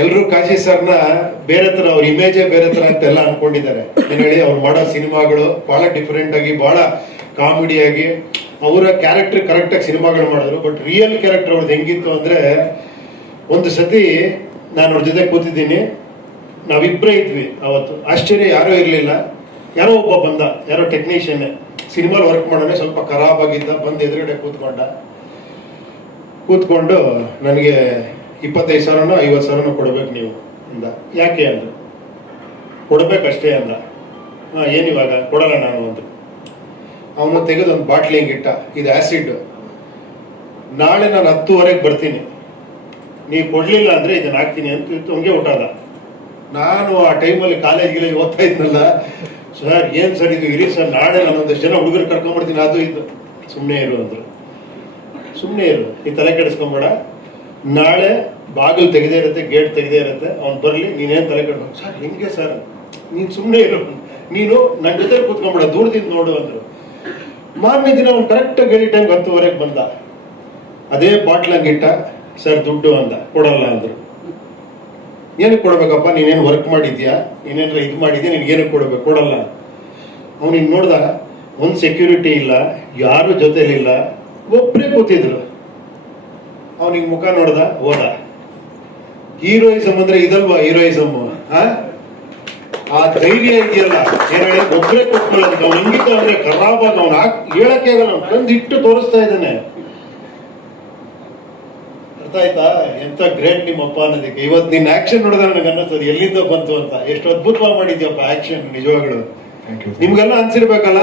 ಎಲ್ಲರೂ ಕಾಶಿ ಸರ್ನ ಬೇರೆ ತರ, ಅವ್ರ ಇಮೇಜೇ ಬೇರೆ ತರ ಅಂತೆಲ್ಲ ಅನ್ಕೊಂಡಿದ್ದಾರೆ. ಏನ್ ಹೇಳಿ, ಅವ್ರು ಮಾಡೋ ಸಿನಿಮಾಗಳು ಬಹಳ ಡಿಫ್ರೆಂಟ್ ಆಗಿ, ಬಹಳ ಕಾಮಿಡಿಯಾಗಿ, ಅವರ ಕ್ಯಾರೆಕ್ಟರ್ ಕರೆಕ್ಟಾಗಿ ಸಿನಿಮಾಗಳು ಮಾಡಿದ್ರು. ಬಟ್ ರಿಯಲ್ ಕ್ಯಾರೆಕ್ಟರ್ ಅವ್ರದ್ದು ಹೆಂಗಿತ್ತು ಅಂದ್ರೆ, ಒಂದು ಸತಿ ನಾನು ಅವ್ರ ಜೊತೆ ಕೂತಿದ್ದೀನಿ, ನಾವಿಬ್ಬರೇ ಇದ್ವಿ ಅವತ್ತು. ಆಶ್ಚರ್ಯ, ಯಾರೂ ಇರಲಿಲ್ಲ. ಯಾರೋ ಒಬ್ಬ ಬಂದ, ಯಾರೋ ಟೆಕ್ನಿಷಿಯನ್, ಸಿನಿಮಾಲ್ ವರ್ಕ್ ಮಾಡೋಣ, ಸ್ವಲ್ಪ ಖರಾಬ್ ಆಗಿದ್ದ. ಬಂದು ಎದುರುಗಡೆ ಕೂತ್ಕೊಂಡು ನನಗೆ 25,000ನೋ 50,000ನೋ ಕೊಡ್ಬೇಕು ನೀವು ಅಂದ. ಯಾಕೆ ಅಂದ್ರು. ಕೊಡ್ಬೇಕಷ್ಟೇ ಅಂದ. ಏನಿವಾಗ ಕೊಡಲ್ಲ ನಾನು ಅಂದ್ರು. ಅವನು ತೆಗೆದು ಒಂದು ಬಾಟ್ಲಿ ಹಿಂಗಿಟ್ಟ, ಇದು ಆಸಿಡ್, ನಾಳೆ ನಾನು 10:30 ಬರ್ತೀನಿ, ನೀವು ಕೊಡ್ಲಿಲ್ಲ ಅಂದ್ರೆ ಇದನ್ನ ಹಾಕ್ತೀನಿ ಅಂತ ಹಂಗೆ ಹೊಟ್ಟಾದ. ನಾನು ಆ ಟೈಮಲ್ಲಿ ಕಾಲೇಜ್ಗೆ ಓದ್ತಾ ಇದ್ನಲ್ಲ, ಸರ್ ಏನ್ ಸರ್ ಇದು, ಇರಿ ಸರ್, ನಾಳೆ ನಾನು ಒಂದಷ್ಟು ಜನ ಹುಡುಗರು ಕರ್ಕೊಂಡ್ಬಿಡ್ತೀನಿ, ಅದು ಇದು. ಸುಮ್ಮನೆ ಇರು ಅಂದ್ರು. ಸುಮ್ಮನೆ ಇರು, ಈ ತಲೆ ಕೆಡಿಸ್ಕೊಂಬೇಡ, ನಾಳೆ ಬಾಗಿಲು ತೆಗೆದೇ ಇರುತ್ತೆ, ಗೇಟ್ ತೆಗೆದೇ ಇರುತ್ತೆ, ಅವ್ನು ಬರಲಿ, ನೀನೇನು ತಲೆ ಕೆಡ್ಕೊಂಡು. ಸರ್ ಹೆಂಗೆ ಸರ್, ನೀನು ಸುಮ್ಮನೆ ಇರು, ನೀನು ನನ್ನ ಜೊತೆ ಕೂತ್ಕೊಂಬೇಡ, ದೂರದಿಂದ ನೋಡು ಅಂದ್ರು. ಮಾರನೇ ದಿನ ಅವ್ನು ಕರೆಕ್ಟಾಗಿ ಹೇಳಿ ಟೈಮ್ 10:30 ಬಂದ. ಅದೇ ಬಾಟ್ಲ್ ಹಂಗಿಟ್ಟ, ಸರ್ ದುಡ್ಡು ಅಂದ. ಕೊಡಲ್ಲ ಅಂದ್ರು. ಏನಕ್ಕೆ ಕೊಡ್ಬೇಕಪ್ಪ, ನೀನೇನು ವರ್ಕ್ ಮಾಡಿದ್ಯಾ, ನೀನೇನಾರ ಇದು ಮಾಡಿದ್ಯಾ, ನಿನ್ಗೇನಕ್ಕೆ ಕೊಡ್ಬೇಕು, ಕೊಡಲ್ಲ. ಅವ್ನು ಹಿಂಗೆ ನೋಡ್ದ, ಒಂದು ಸೆಕ್ಯೂರಿಟಿ ಇಲ್ಲ, ಯಾರು ಜೊತೆಲಿಲ್ಲ, ಒಬ್ಬರೇ ಕೂತಿದ್ರು. ಅವನಿಗೆ ಮುಖ ನೋಡ್ದ, ಹೋದ. ಹೀರೋಯಿಸಮ್ ಅಂದ್ರೆ ಇದಲ್ವಾ ಹೀರೋಯಿಸಮ್? ಆ ಧೈರ್ಯ ಇದೆಯಲ್ಲ, ಏನ ಒಬ್ಬರೇ ಕೂತ್ಕೊಳ್ಳೋದಕ್ಕೆ. ಅವ್ನು ಹಿಂಗಿದ್ದ ಅಂದ್ರೆ ಖರಾಬಾಗ, ಅವ್ನು ಹೇಳಕ್ಕೆ ಆಗಲ್ಲ, ಅವ್ನು ತಂದು ಇಟ್ಟು ತೋರಿಸ್ತಾ ಇದ್ದಾನೆ. ಅರ್ಥ ಆಯ್ತಾ? ಎಂತ ಗ್ರೇಟ್ ನಿಮ್ಮಪ್ಪ ಅನ್ನೋದಕ್ಕೆ. ಇವತ್ತು ನಿನ್ನ ಆಕ್ಷನ್ ನೋಡಿದ್ರೆ ನನಗೆ ಅನ್ನಿಸ್ತದೆ ಎಲ್ಲಿಂದ ಬಂತು ಅಂತ. ಎಷ್ಟು ಅದ್ಭುತವಾಗಿ ಮಾಡಿದ್ಯಪ್ಪ ಆಕ್ಷನ್, ನಿಜವಾಗ್ಲು. ನಿಮ್ಗೆಲ್ಲ ಅನ್ಸಿರ್ಬೇಕಲ್ಲ,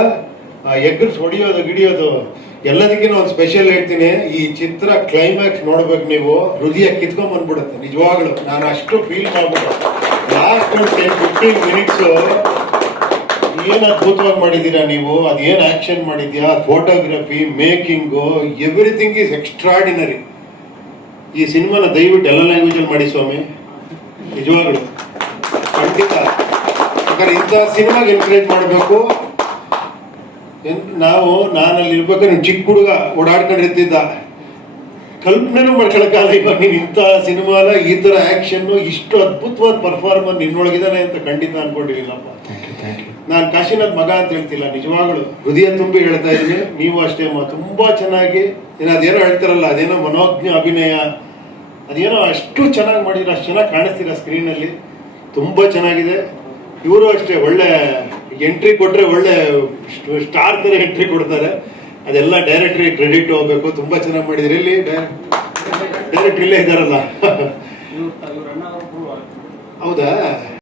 ಎಗ್ಗರ್ಸ್ ಹೊಡಿಯೋದು ಗಿಡಿಯೋದು. ಎಲ್ಲದಕ್ಕಿಂತ ಒಂದು ಸ್ಪೆಷಲ್ ಹೇಳ್ತೀನಿ, ಈ ಚಿತ್ರ ಕ್ಲೈಮ್ಯಾಕ್ಸ್ ನೋಡ್ಬೇಕು ನೀವು, ಹೃದಯ ಕಿತ್ಕೊಂಡ್ ಬಂದ್ಬಿಡುತ್ತೆ ನಿಜವಾಗ್ಲು. ನಾನು ಅಷ್ಟು ಫೀಲ್ ಮಾಡ್ಬಿಟ್ಟೆ. ಲಾಸ್ಟ್ 10-15 ಮಿನಿಟ್ಸ್ ಏನ್ ಅದ್ಭುತವಾಗಿ ಮಾಡಿದೀರಾ ನೀವು. ಅದೇನ್ ಆಕ್ಷನ್ ಮಾಡಿದ್ಯಾ, photography, making, everything is extraordinary. ಈ ಸಿನಿಮಾನ ದಯವಿಟ್ಟು ಎಲ್ಲ ಲ್ಯಾಂಗ್ವೇಜ್ ಅಲ್ಲಿ ಮಾಡಿ ಸ್ವಾಮಿ, ನಿಜವಾಗ್ಲು ಖಂಡಿತ. ಯಾಕಂದ್ರೆ ಇಂಥ ಸಿನಿಮಾಗೆ ಎನ್ಕರೇಜ್ ಮಾಡಬೇಕು. ನಾನಲ್ಲಿ ಇರ್ಬೇಕಾದ್ರೆ ಚಿಕ್ಕ ಹುಡುಗ ಓಡಾಡ್ಕೊಂಡಿರ್ತಿದ್ದ, ಕಲ್ಪನೆನೂ ಮಾಡ್ಕೊಳಕ್ಕಾಗಲ್ಲ. ಇವಾಗ ನೀನು ಇಂಥ ಸಿನಿಮಾಲ ಈ ತರ ಆಕ್ಷನ್, ಇಷ್ಟು ಅದ್ಭುತವಾದ ಪರ್ಫಾರ್ಮರ್ ನಿನ್ನೊಳಗಿದಾನೆ ಅಂತ ಖಂಡಿತ ಅನ್ಕೊಂಡಿರ್ಲಿಲ್ಲಪ್ಪ. ನಾನು ಕಾಶಿನಾಥ್ ಮಗ ಅಂತ ಹೇಳ್ತಿಲ್ಲ, ನಿಜವಾಗ್ಲು ಹೃದಯ ತುಂಬಿ ಹೇಳ್ತಾ ಇದ್ದೀನಿ. ನೀವು ಅಷ್ಟೇ ತುಂಬಾ ಚೆನ್ನಾಗಿ, ಅದೇನೋ ಹೇಳ್ತಾರಲ್ಲ, ಅದೇನೋ ಮನೋಜ್ಞ ಅಭಿನಯ, ಅದೇನೋ ಅಷ್ಟು ಚೆನ್ನಾಗಿ ಮಾಡಿದ್ರೆ, ಅಷ್ಟು ಚೆನ್ನಾಗಿ ಕಾಣಿಸ್ತೀರ ಸ್ಕ್ರೀನ್ ಅಲ್ಲಿ, ತುಂಬಾ ಚೆನ್ನಾಗಿದೆ. ಇವರು ಅಷ್ಟೇ ಒಳ್ಳೆ ಎಂಟ್ರಿ ಕೊಟ್ರೆ ಒಳ್ಳೆ ಸ್ಟಾರ್ ತರ ಎಂಟ್ರಿ ಕೊಡ್ತಾರೆ. ಅದೆಲ್ಲ ಡೈರೆಕ್ಟ್ರಿ ಕ್ರೆಡಿಟ್ ಹೋಗ್ಬೇಕು. ತುಂಬಾ ಚೆನ್ನಾಗಿ ಮಾಡಿದ್ರಿ. ಇಲ್ಲಿ ಡೈರೆಕ್ಟ್ ಇಲ್ಲೇ ಇದ್ದಾರಲ್ಲ, ಹೌದಾ?